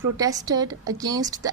protested against the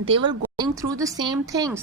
they were going through the same things,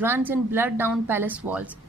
runs in blood down palace walls.